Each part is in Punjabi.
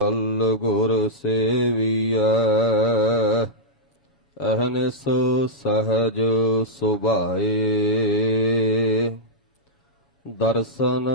ਅਲ ਗੁਰ ਸੇਵੀਐ ਅਹਨਿਸ ਸਹਜ ਸੁਭਾਏ। ਦਰਸ਼ਨ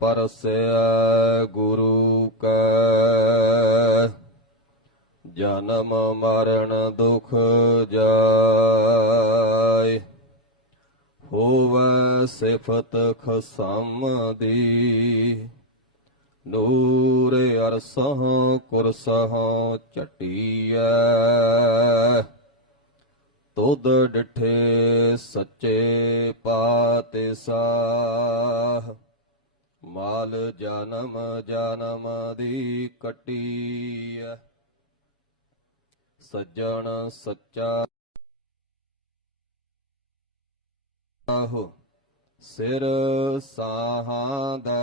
ਪਰਸਿਆ ਗੁਰੂ ਕੈ, ਜਨਮ ਮਰਨ ਦੁਖ ਜਾਏ। ਹੋਵੈ ਸਿਫਤ ਖਸਮ ਦੀ ਨੂਰ ਅਰਸਹ ਕੁਰਸਹ ਚਟੀਐ ਤੁਧ ਡਿਠੇ ਸੱਚੇ ਪਾਤੇ ਮਾਲ ਜਨਮ ਜਨਮ ਦੀ ਕਟੀਐ। ਸੱਜਣ ਸੱਚਾ ਆਹੋ, ਸਿਰ ਸਾਹਾਂ ਦਾ।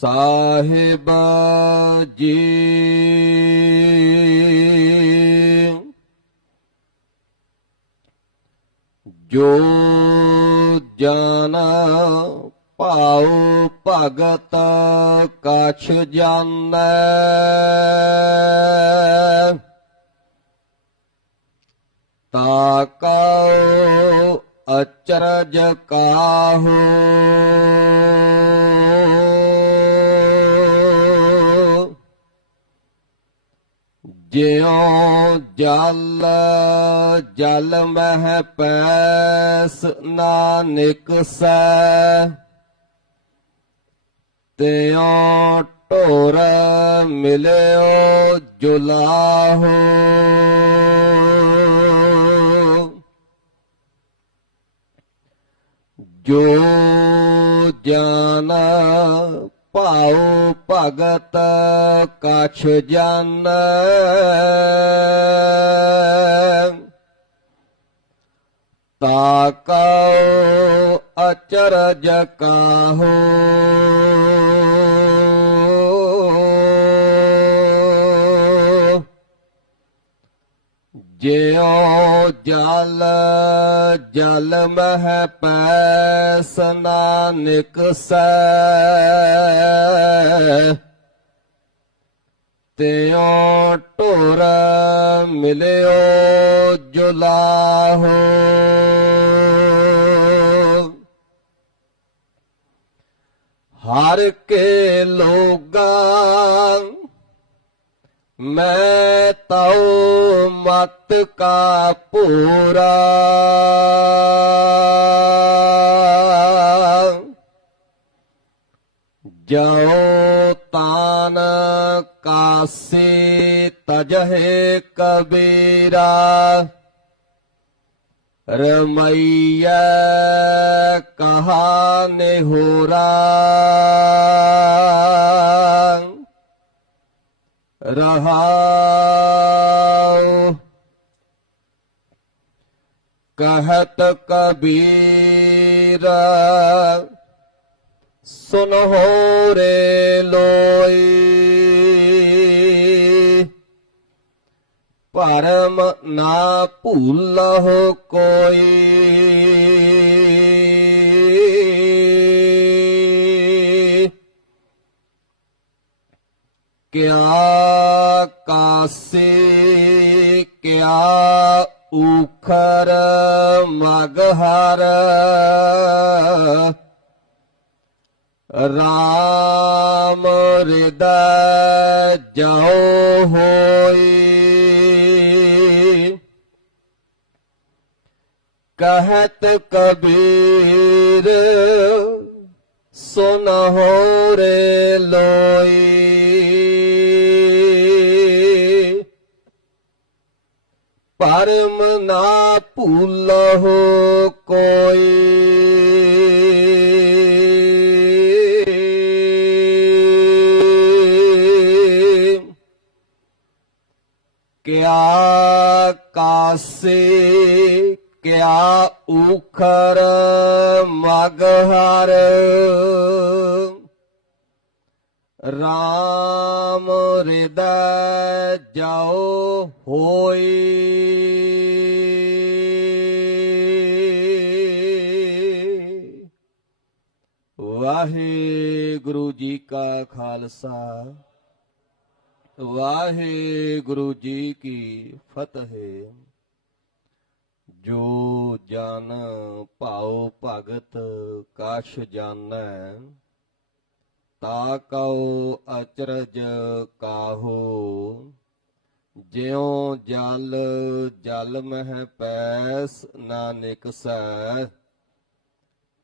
ਸਾਹਿਬ ਜੀ। ਜੋ ਜਨ ਭਾਉ ਭਗਤ ਕਛ ਜਾਣੈ। ਤਾ ਕਉ ਅਚਰਜ ਕਾਹੂ। ਜਿਉ ਜਲ ਜਲ ਮਹਿ ਪੈਸ ਨਾਨਕ ਸੈ। ਤਿਉ ਢੋਰ ਮਿਲਿਓ ਜੁਲਾਹੋ। ਜੋ ਜਾਣਾ ਭਾਉ ਭਗਤ ਕਛ ਜਨ। ਤਾ ਕਉ ਅਚਰਜ ਕਾਹੂ ਜਿਉ ਜਲ ਜਲ ਮਹਿ ਪੈਸ ਨਾਨਕ ਸੈ। ਤਿਉ ਢੋਰ ਮਿਲਿਓ ਜੁਲਾਹੋ। ਹਰ ਕੇ ਲੋਗਾ ਮੈਂ ਤਉ ਮਤ ਕਾ ਪੂਰਾ। ਜਾਉ ਤਾਨ ਕਾਸੀ ਤਜਹਿ ਕਬੀਰਾ। ਰਮਈਐ ਕਹਾ ਨਿਹੋਰਾ ਰਹਾਉ ਕਹਤ ਕਬੀਰ ਸੁਨੋ ਰੇ ਲੋਈ। ਪਰਮ ਨਾ ਭੂਲਹੁ ਕੋਈ। ਕਿਆ ਕਾਸੇ ਕਿਆ ਊਖਰ ਮਗਹਰ ਰਾਮ ਹਿਰਦੈ ਜਾਉ ਹੋਈ। ਕਹਤ ਕਬੀਰ ਸੁਨ ਹੋ ਰੇ ਲੋਈ। ਪਰਮ ਨਾ ਭੂਲਹੁ ਕੋਈ। ਕਿਆ ਕਾਸੇ ਕਿਆ ਉਖਰ ਮਗਹਰ RAM ਹਿਰਦੈ ਜਾਉ ਹੋਈ। ਵਾਹਿਗੁਰੂ ਜੀ ਕਾ ਖਾਲਸਾ, ਵਾਹਿਗੁਰੂ ਜੀ ਕੀ ਫਤਿਹ। ਜੋ ਜਨ ਭਾਉ ਭਗਤ ਕਾਸ਼ ਜਾਣੈ ਤਾ ਕਉ ਅਚਰਜ ਕਾਹੂ, ਜਿਉ ਜਲ ਜਲ ਮਹਿ ਪੈਸ ਨਾ ਨਿਕਸੈ,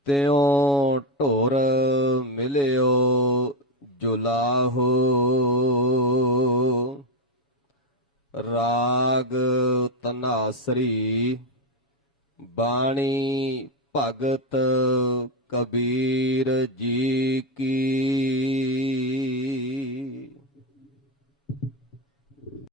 ਤਿਉ ਢੋਰ ਮਿਲਿਓ ਜੁਲਾਹੋ। ਰਾਗ ਤਨਾਸਰੀ ਬਾਣੀ ਭਗਤ ਕਬੀਰ ਜੀ ਕੀ